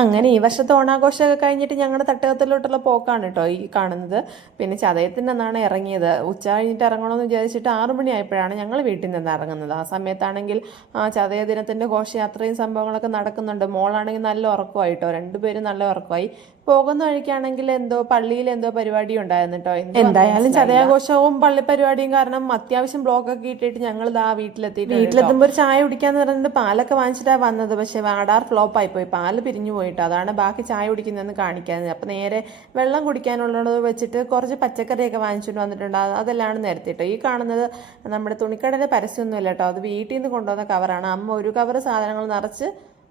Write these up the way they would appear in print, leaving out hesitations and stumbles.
അങ്ങനെ ഈ വർഷത്തെ ഓണാഘോഷമൊക്കെ കഴിഞ്ഞിട്ട് ഞങ്ങളുടെ തട്ടുകത്തിലോട്ടുള്ള പോക്കാണ് കേട്ടോ ഈ കാണുന്നത്. പിന്നെ ചതയത്തിൻ്റെ അന്നാണ് ഇറങ്ങിയത്. ഉച്ച കഴിഞ്ഞിട്ട് ഇറങ്ങണമെന്ന് വിചാരിച്ചിട്ട് 6 മണിയായപ്പോഴാണ് ഞങ്ങൾ വീട്ടിൽ നിന്ന് ഇറങ്ങുന്നത്. ആ സമയത്താണെങ്കിൽ ചതയ ദിനത്തിൻ്റെ ഘോഷയാത്രയും സംഭവങ്ങളൊക്കെ നടക്കുന്നുണ്ട്. മോളാണെങ്കിൽ നല്ല ഉറക്കമായിട്ടോ, രണ്ടുപേരും നല്ല ഉറക്കമായി. പോകുന്ന വഴിക്കാണെങ്കിൽ എന്തോ പള്ളിയിൽ എന്തോ പരിപാടി ഉണ്ടായിരുന്നു കേട്ടോ. എന്തായാലും ചതയാഘോഷവും പള്ളി പരിപാടിയും കാരണം അത്യാവശ്യം ബ്ലോക്കൊക്കെ ഇട്ടിട്ട് ഞങ്ങൾ ഇതാ വീട്ടിലെത്തുമ്പോൾ ഒരു ചായ കുടിക്കാന്ന് പറഞ്ഞിട്ട് പാലൊക്കെ വാങ്ങിച്ചിട്ടാണ് വന്നത്. പക്ഷെ വാടാർ ഫ്ലോപ്പ് ആയിപ്പോയി, പാല് പിരിഞ്ഞു പോയിട്ട്. അതാണ് ബാക്കി ചായ കുടിക്കുന്നതെന്ന് കാണിക്കാതെ. അപ്പം നേരെ വെള്ളം കുടിക്കാനുള്ളത് വെച്ചിട്ട് കുറച്ച് പച്ചക്കറിയൊക്കെ വാങ്ങിച്ചിട്ട് വന്നിട്ടുണ്ട്. അതെല്ലാം നിരത്തിയിട്ട് ഈ കാണുന്നത് നമ്മുടെ തുണിക്കടയുടെ പരസ്യമൊന്നുമില്ല കേട്ടോ, അത് വീട്ടിൽ നിന്ന് കൊണ്ടുവന്ന കവറാണ്. അമ്മ ഒരു കവർ സാധനങ്ങൾ നിറച്ച്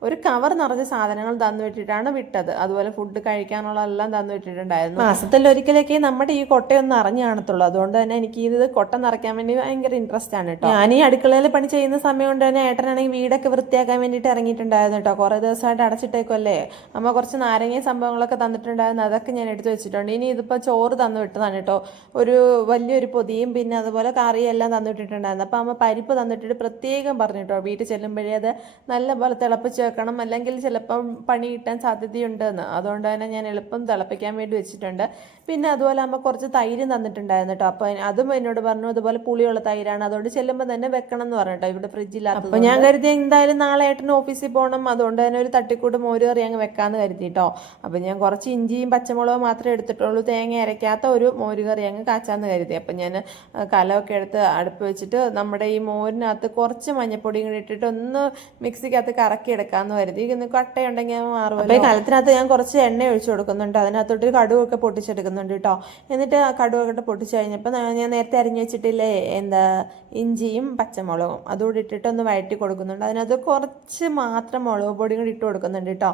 ഒരു കവർ നിറഞ്ഞ സാധനങ്ങൾ തന്നു വിട്ടിട്ടാണ് വിട്ടത്. അതുപോലെ ഫുഡ് കഴിക്കാനുള്ളതെല്ലാം തന്നു വിട്ടിട്ടുണ്ടായിരുന്നു. മാസത്തിൽ ഒരിക്കലൊക്കെ നമ്മുടെ ഈ കൊട്ടയൊന്നും അറിഞ്ഞു കാണത്തുള്ളൂ. അതുകൊണ്ട് തന്നെ എനിക്ക് ഇത് കൊട്ട നിറയ്ക്കാൻ വേണ്ടി ഭയങ്കര ഇൻട്രസ്റ്റ് ആണ് കേട്ടോ. ഞാൻ ഈ അടുക്കളയിൽ പണി ചെയ്യുന്ന സമയം കൊണ്ട് തന്നെ ഏട്ടനാണെങ്കിൽ വീടൊക്കെ വൃത്തിയാക്കാൻ വേണ്ടിയിട്ട് ഇറങ്ങിയിട്ടുണ്ടായിരുന്നു കേട്ടോ. കുറേ ദിവസമായിട്ട് അടച്ചിട്ടേക്കല്ലേ. അമ്മ കുറച്ച് നാരങ്ങ സംഭവങ്ങളൊക്കെ തന്നിട്ടുണ്ടായിരുന്നു, അതൊക്കെ ഞാൻ എടുത്തു വെച്ചിട്ടുണ്ട്. ഇനി ഇതിപ്പോൾ ചോറ് തന്നു വിട്ടതാണ് കേട്ടോ, ഒരു വലിയൊരു പൊതിയും പിന്നെ അതുപോലെ കറിയെല്ലാം തന്നു വിട്ടിട്ടുണ്ടായിരുന്നു. അപ്പോൾ അമ്മ പരിപ്പ് തന്നിട്ടിട്ട് പ്രത്യേകം പറഞ്ഞു കേട്ടോ, വീട്ടിൽ ചെല്ലുമ്പോഴേ അത് നല്ലപോലെ തിളപ്പിച്ച് വെക്കണം, അല്ലെങ്കിൽ ചിലപ്പം പണി കിട്ടാൻ സാധ്യതയുണ്ടെന്ന്. അതുകൊണ്ട് തന്നെ ഞാൻ എളുപ്പം തിളപ്പിക്കാൻ വേണ്ടി വെച്ചിട്ടുണ്ട്. പിന്നെ അതുപോലെ അമ്മ കുറച്ച് തൈര് തന്നിട്ടുണ്ടായിരുന്നു കേട്ടോ. അപ്പോൾ അതും എന്നോട് പറഞ്ഞു അതുപോലെ പുളിയുള്ള തൈരാണ്, അതുകൊണ്ട് ചെല്ലുമ്പോൾ തന്നെ വെക്കണം എന്ന് പറഞ്ഞിട്ടോ, ഇവിടെ ഫ്രിഡ്ജില്ലാത്ത. അപ്പോൾ ഞാൻ കരുതി എന്തായാലും നാളെ ഏട്ടന് ഓഫീസിൽ പോകണം, അതുകൊണ്ട് തന്നെ ഒരു തട്ടിക്കൂട്ട് മോര് കറി അങ്ങ് വെക്കാമെന്ന് കരുതിട്ടോ. അപ്പോൾ ഞാൻ കുറച്ച് ഇഞ്ചിയും പച്ചമുളകും മാത്രമേ എടുത്തിട്ടുള്ളൂ, തേങ്ങ അരയ്ക്കാത്ത ഒരു മോര് കറി അങ്ങ് കാച്ചാന്ന് കരുതി. അപ്പം ഞാൻ കലമൊക്കെ എടുത്ത് അടുപ്പ് വെച്ചിട്ട് നമ്മുടെ ഈ മോരിനകത്ത് കുറച്ച് മഞ്ഞപ്പൊടിയും കൂടി ഇട്ടിട്ട് ഒന്ന് മിക്സിക്കകത്ത് കറക്കി എടുക്കാമെന്ന് കരുതി. കട്ടയുണ്ടെങ്കിൽ മാറും. അപ്പോൾ ഈ കലത്തിനകത്ത് ഞാൻ കുറച്ച് എണ്ണ ഒഴിച്ചു കൊടുക്കുന്നുണ്ട്, അതിനകത്തോട്ട് കടുവൊക്കെ പൊട്ടിച്ചെടുക്കുന്നുണ്ട് കേട്ടോ. എന്നിട്ട് കടുവൊക്കെ പൊട്ടിച്ച് കഴിഞ്ഞപ്പോൾ ഞാൻ നേരത്തെ അരിഞ്ഞു വെച്ചിട്ടില്ലേ ഇഞ്ചിയും പച്ചമുളകും അതുകൂടി ഇട്ടിട്ട് ഒന്ന് വഴറ്റി കൊടുക്കുന്നുണ്ട്. അതിനകത്ത് കുറച്ച് മാത്രം മുളക് പൊടിയും കൂടി ഇട്ട് കൊടുക്കുന്നുണ്ട് കേട്ടോ,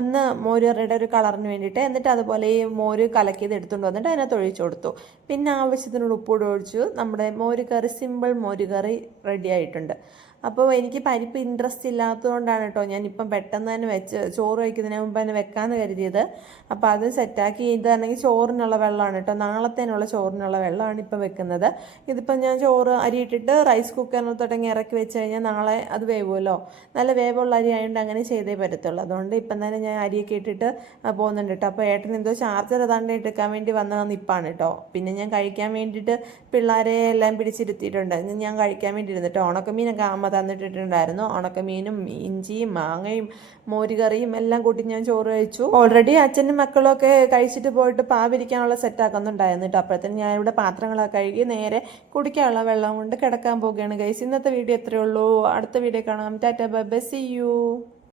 ഒന്ന് മോരുകറിയുടെ ഒരു കളറിന് വേണ്ടിയിട്ട്. എന്നിട്ട് അതുപോലെ ഈ മോര് കലക്കിയത് എടുത്തുകൊണ്ട് വന്നിട്ട് അതിനകത്ത് ഒഴിച്ചു കൊടുത്തു. പിന്നെ ആവശ്യത്തിനുള്ള ഉപ്പൂടെ ഒഴിച്ചു. നമ്മുടെ മോര് കറി, സിമ്പിൾ മോര് കറി റെഡി ആയിട്ടുണ്ട്. അപ്പോൾ എനിക്ക് പരിപ്പ് ഇൻട്രസ്റ്റ് ഇല്ലാത്തതുകൊണ്ടാണ് കേട്ടോ ഞാനിപ്പം പെട്ടെന്ന് തന്നെ വെച്ച് ചോറ് വയ്ക്കുന്നതിന് മുമ്പ് തന്നെ വെക്കാമെന്ന് കരുതിയത്. അപ്പോൾ അത് സെറ്റാക്കി. ഇതാണെങ്കിൽ ചോറിനുള്ള വെള്ളമാണ് കേട്ടോ, നാളത്തേനുള്ള ചോറിനുള്ള വെള്ളമാണ് ഇപ്പം വെക്കുന്നത്. ഇതിപ്പം ഞാൻ ചോറ് അരിയിട്ടിട്ട് റൈസ് കുക്കറിനകത്തോട്ടങ്ങി ഇറക്കി വെച്ച് കഴിഞ്ഞാൽ നാളെ അത് വേവുമല്ലോ. നല്ല വേവുള്ള അരി ആയതുകൊണ്ട് അങ്ങനെ ചെയ്തേ പറ്റത്തുള്ളൂ. അതുകൊണ്ട് ഇപ്പം തന്നെ ഞാൻ അരിയൊക്കെ ഇട്ടിട്ട് പോകുന്നുണ്ട് കേട്ടോ. അപ്പോൾ ഏട്ടൻ എന്തോ ചാർജർ ഏതാണ്ട് എടുക്കാൻ വേണ്ടി വന്ന നിപ്പാണ് കേട്ടോ. പിന്നെ ഞാൻ കഴിക്കാൻ വേണ്ടിയിട്ട് പിള്ളേരെ എല്ലാം പിടിച്ചിരുത്തിയിട്ടുണ്ട്. ഞാൻ കഴിക്കാൻ വേണ്ടി ഇരുന്നിട്ടോ. ഉണക്കമീനൊക്കെ അമ്മ തന്നിട്ടിട്ടുണ്ടായിരുന്നു. ഉണക്കമീനും ഇഞ്ചിയും മാങ്ങയും മോരുകറിയും എല്ലാം കൂട്ടി ഞാൻ ചോറ് കഴിച്ചു. ഓൾറെഡി അച്ഛനും മക്കളും ഒക്കെ കഴിച്ചിട്ട് പോയിട്ട് പാവിരിക്കാനുള്ള സെറ്റാക്കുന്നുണ്ടായിരുന്നു കേട്ടോ. അപ്പോഴത്തേന് ഞാൻ ഇവിടെ പാത്രങ്ങളൊക്കെ കഴുകി നേരെ കുടിക്കാനുള്ള വെള്ളം കൊണ്ട് കിടക്കാൻ പോവുകയാണ് ഗൈസ്. ഇന്നത്തെ വീഡിയോ എത്രയേ ഉള്ളൂ. അടുത്ത വീഡിയോ കാണാം. Tata bye bye, see U.